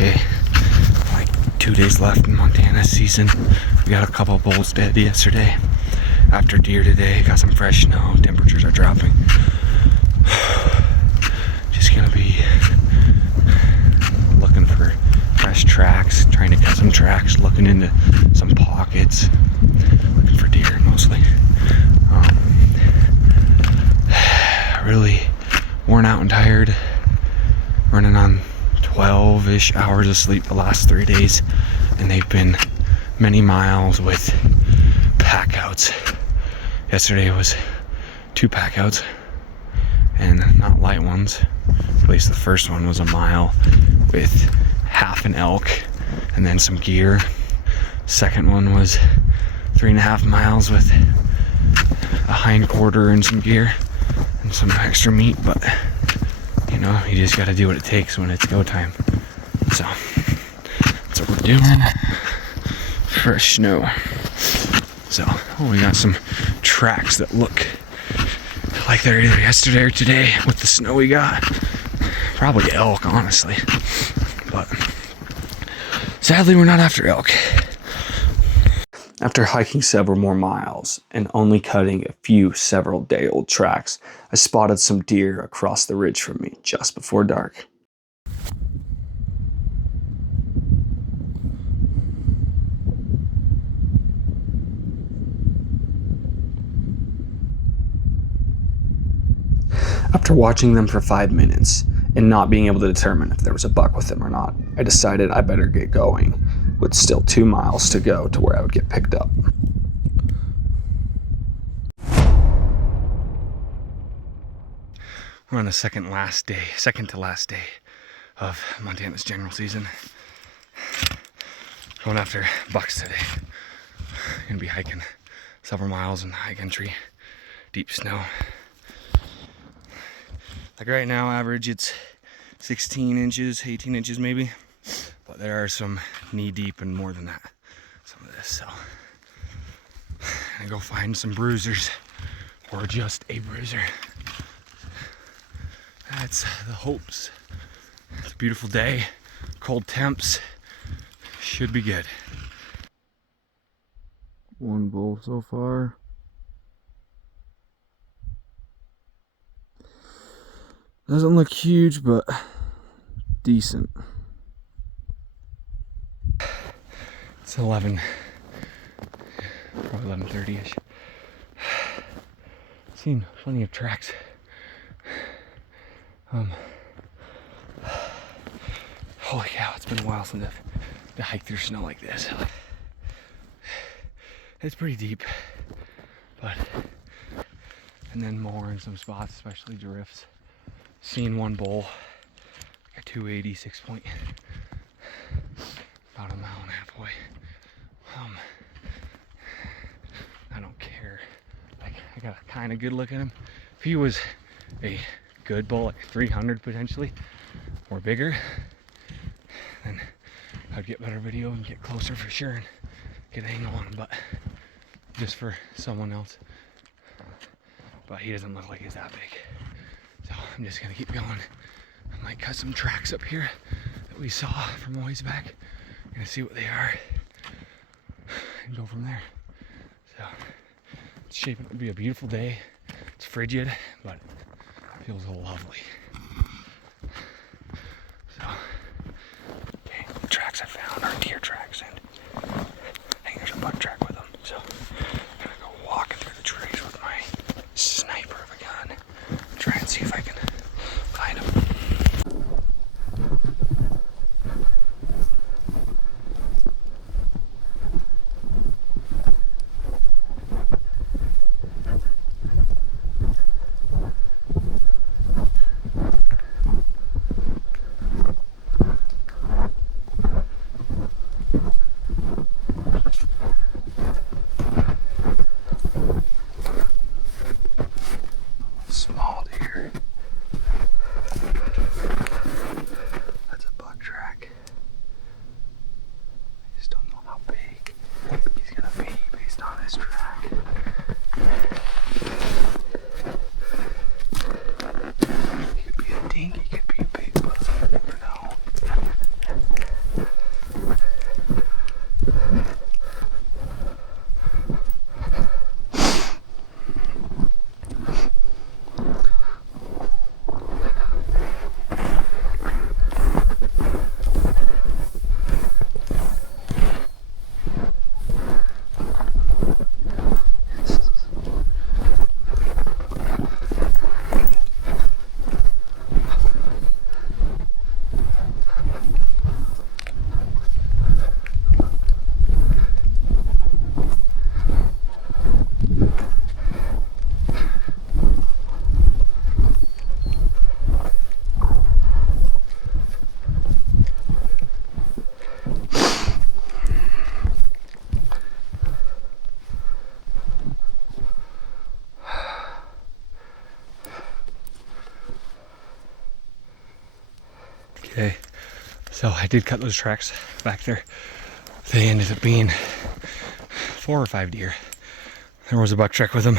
day. Like 2 days left in Montana season. We got a couple bulls dead yesterday. After deer today, got some fresh snow. Temperatures are dropping. Just gonna be looking for fresh tracks, trying to cut some tracks, looking into some pockets, looking for deer mostly. Really worn out and tired, running on 12-ish hours of sleep the last 3 days, and they've been many miles with pack outs. Yesterday was 2 pack outs, and not light ones. At least the first one was a mile with half an elk and then some gear. Second one was 3.5 miles with a hind quarter and some gear and some extra meat, but you know, you just gotta do what it takes when it's go time. So that's what we're doing. Fresh snow. So we got some tracks that look like they're either yesterday or today with the snow we got. Probably elk, honestly, but sadly we're not after elk. After hiking several more miles and only cutting a few several-day-old tracks, I spotted some deer across the ridge from me just before dark. After watching them for 5 minutes and not being able to determine if there was a buck with them or not, I decided I better get going, with still 2 miles to go to where I would get picked up. We're on the second to last day of Montana's general season. Going after bucks today. Gonna be hiking several miles in high country, deep snow. Like right now, average it's 16 inches, 18 inches maybe, but there are some knee deep and more than that, some of this, so I'm gonna go find some bruisers, or just a bruiser. That's the hopes. It's a beautiful day, cold temps, should be good. One bull so far. Doesn't look huge, but decent. It's 11, probably 11:30-ish. Seen plenty of tracks. Holy cow, it's been a while since I've hiked through snow like this. It's pretty deep, but, and then more in some spots, especially drifts. Seen one bull, like a 286 point, about 1.5 miles away. I don't care. Like, I got a kind of good look at him. If he was a good bull, like 300 potentially, or bigger, then I'd get better video and get closer for sure and get an angle on him. But just for someone else, but he doesn't look like he's that big. So I'm just gonna keep going. I might cut some tracks up here that we saw from a ways back. Gonna see what they are and go from there. So it's shaping up to be a beautiful day. It's frigid, but it feels lovely. So, okay, the tracks I found are deer tracks, and I think there's a buck track with them. So I'm gonna go walking through the trees with my sniper of a gun. Try and see if I can find him. Small deer. That's a buck track. I just don't know how big he's gonna be based on his track. He could be a dink, he could be a big buck, I never know. So I did cut those tracks back there. They ended up being 4 or 5 deer. There was a buck truck with them.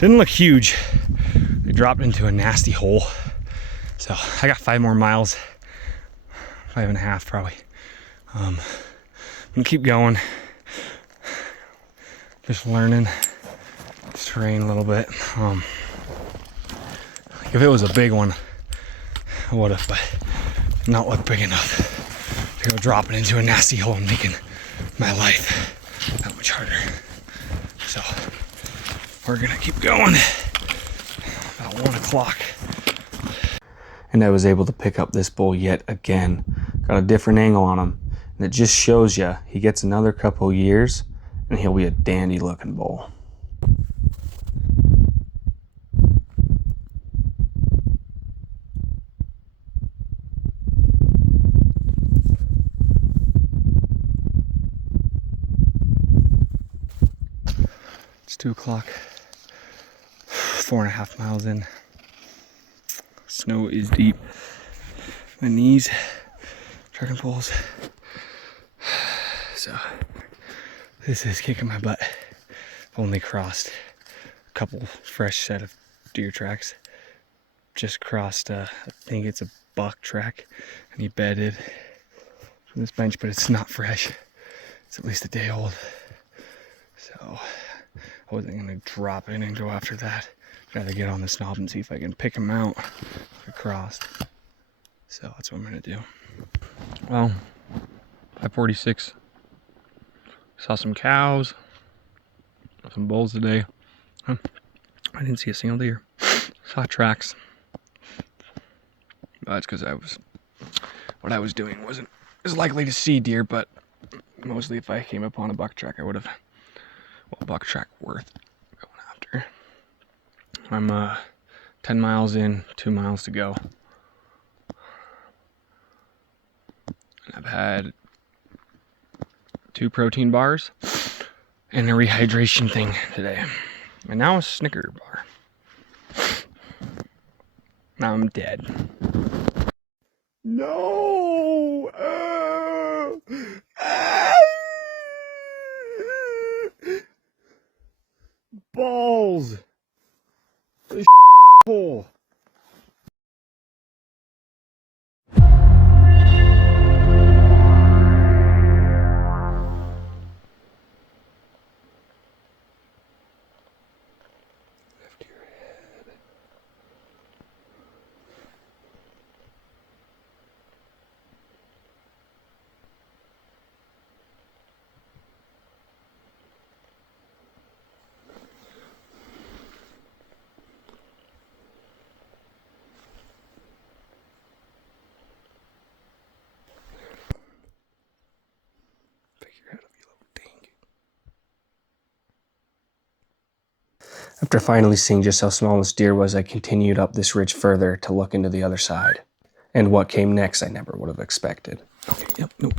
Didn't look huge. They dropped into a nasty hole. So I got 5 more miles, 5.5 probably. I'm gonna keep going. Just learning this terrain a little bit. If it was a big one, I would have, but not look big enough to go dropping into a nasty hole and making my life that much harder. So we're gonna keep going. About 1 o'clock. And I was able to pick up this bull yet again. Got a different angle on him. And it just shows you, he gets another couple years and he'll be a dandy looking bull. It's 2 o'clock, 4.5 miles in. Snow is deep. My knees, trekking poles. So this is kicking my butt. I've only crossed a couple fresh set of deer tracks. Just crossed, I think it's a buck track, and he bedded from this bench, but it's not fresh. It's at least a day old. So I wasn't gonna drop in and go after that. Gotta get on this knob and see if I can pick him out across. So that's what I'm gonna do. Well, 5:46. Saw some cows, some bulls today. I didn't see a single deer. Saw tracks. That's because what I was doing wasn't as likely to see deer, but mostly if I came upon a buck track, I would have, well, buck track worth going after. I'm 10 miles in, 2 miles to go. And I've had 2 protein bars and a rehydration thing today. And now a Snicker bar. Now I'm dead. No! Balls! This hole. After finally seeing just how small this deer was, I continued up this ridge further to look into the other side. And what came next I never would have expected. Okay, yep, nope.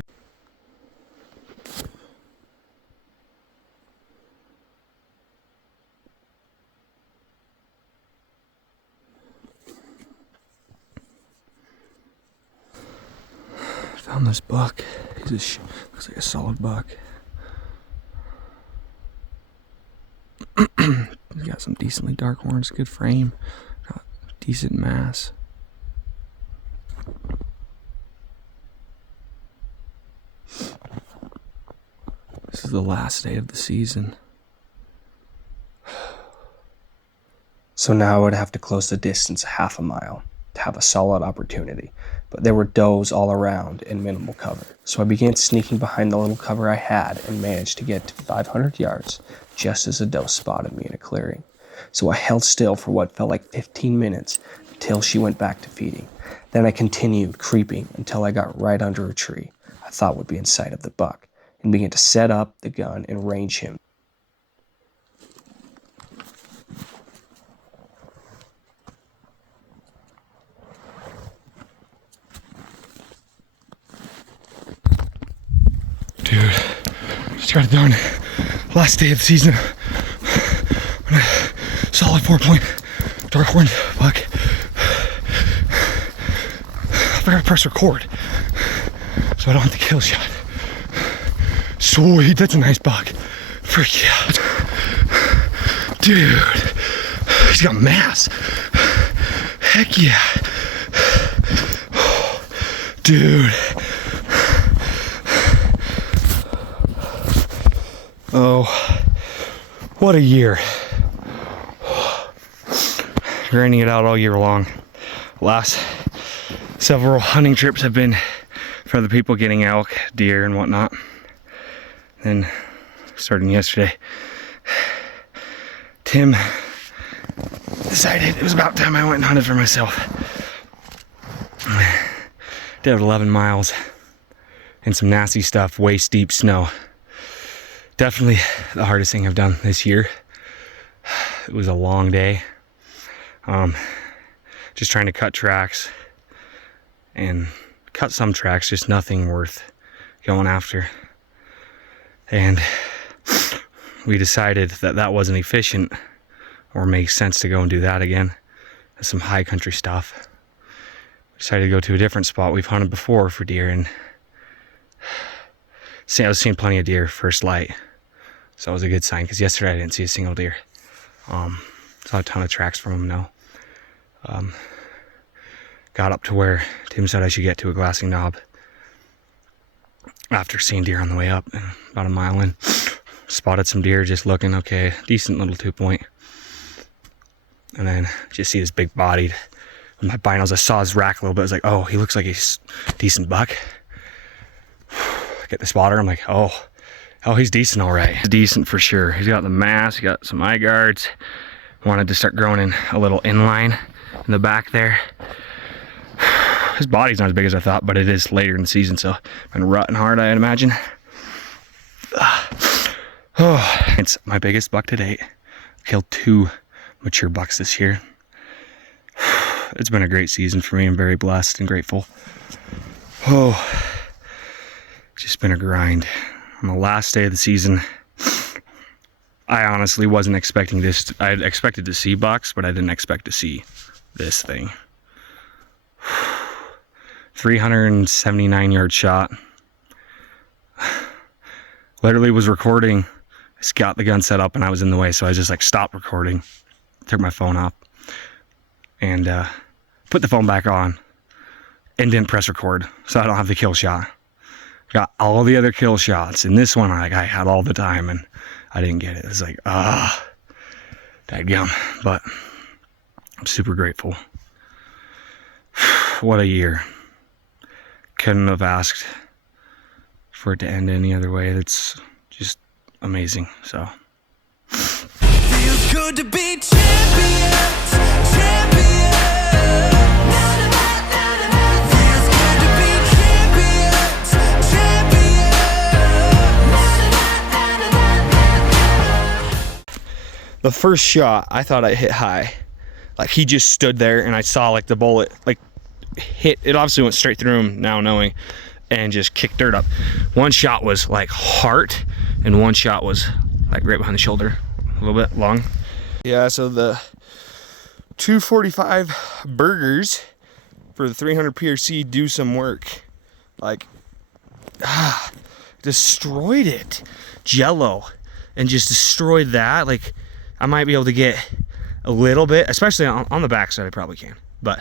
Found this buck. Looks like a solid buck. He's got some decently dark horns, good frame, got decent mass. This is the last day of the season. So now I would have to close the distance half a mile to have a solid opportunity, but there were does all around and minimal cover. So I began sneaking behind the little cover I had and managed to get to 500 yards just as a doe spotted me in a clearing. So I held still for what felt like 15 minutes until she went back to feeding. Then I continued creeping until I got right under a tree I thought would be in sight of the buck and began to set up the gun and range him. Dude, just got it done. Last day of the season. Solid 4-point dark horn buck. I forgot to press record. so I don't have the kill shot. Sweet, that's a nice buck. Freak yeah. Dude, he's got mass. Heck yeah. Dude. Oh, what a year. Grinding it out all year long. Last several hunting trips have been for other people getting elk, deer, and whatnot. Then, starting yesterday, Tim decided it was about time I went and hunted for myself. Did 11 miles and some nasty stuff, waist deep snow. Definitely the hardest thing I've done this year. It was a long day. Just trying to cut tracks and cut some tracks, just nothing worth going after. And we decided that that wasn't efficient or makes sense to go and do that again. That's some high country stuff. We decided to go to a different spot we've hunted before for deer, and I was seeing plenty of deer first light. So it was a good sign, because yesterday I didn't see a single deer. Saw a ton of tracks from them now. Got up to where Tim said I should get to a glassing knob after seeing deer on the way up, and about a mile in, spotted some deer just looking okay, decent little 2-point. And then just see this big bodied, with my binos, I saw his rack a little bit. I was like, oh, he looks like he's a decent buck. Get the spotter, I'm like, oh, he's decent all right. He's decent for sure. He's got the mass, he got some eye guards. Wanted to start growing in a little inline in the back there. His body's not as big as I thought, but it is later in the season, so been rutting hard, I'd imagine. Oh, it's my biggest buck to date. Killed 2 mature bucks this year. It's been a great season for me. I'm very blessed and grateful. Oh, just been a grind. On the last day of the season, I honestly wasn't expecting this. I expected to see bucks, but I didn't expect to see this thing. 379 yard shot. Literally was recording. I got the gun set up and I was in the way, so I just like stopped recording, took my phone off, and put the phone back on, and didn't press record, so I don't have the kill shot. Got all the other kill shots, and this one I had all the time, and I didn't get it. It's like, dadgum. But I'm super grateful. What a year. Couldn't have asked for it to end any other way. That's just amazing. So feels good to be champions, champions. Feels good to be champions, champions. The first shot, I thought I hit high. Like, he just stood there and I saw like the bullet like hit, it obviously went straight through him, now knowing, and just kicked dirt up. One shot was like heart, and one shot was like right behind the shoulder, a little bit long. Yeah, so the 245 burgers for the 300 PRC do some work. Like, destroyed it. Jello, and just destroyed that. Like, I might be able to get a little bit, especially on the backside. I probably can, but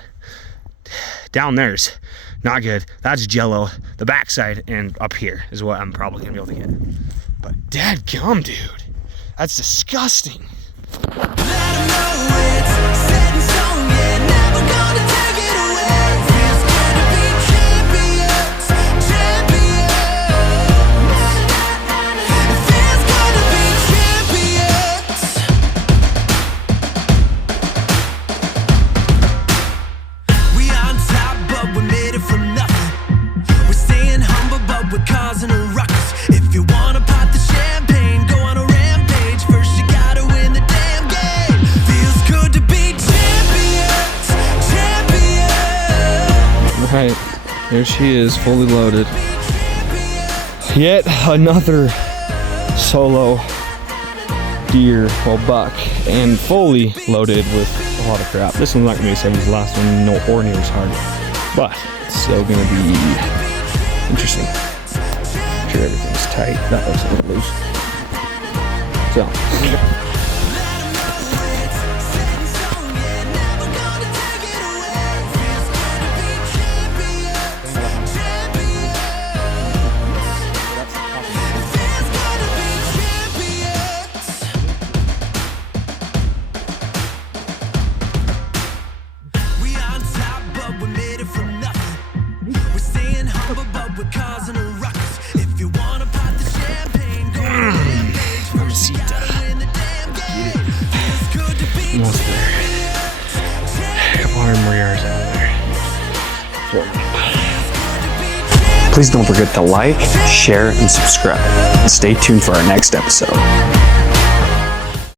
down there's not good. That's Jello. The backside and up here is what I'm probably gonna be able to get. But dadgum, dude, that's disgusting. Let 'em know it's set in stone, yeah, never gonna take it away. Feels good to be champions, champions. It feels good to be champions. We on top, but we made it from nothing. We're staying humble, but we're causing a ruckus. If you wanna pop the champagne, go on a rampage. First you gotta win the damn game. Feels good to be champions, champions. Right, there she is, fully loaded. Yet another solo deer, well, buck, and fully loaded with a lot of crap. This one's not gonna be the same as the last one, no or near as hard, but it's still gonna be Interesting. Make sure everything's tight. That looks a little loose. So. Almost there. A couple hundred more yards out of there. Please don't forget to like, share, and subscribe. And stay tuned for our next episode.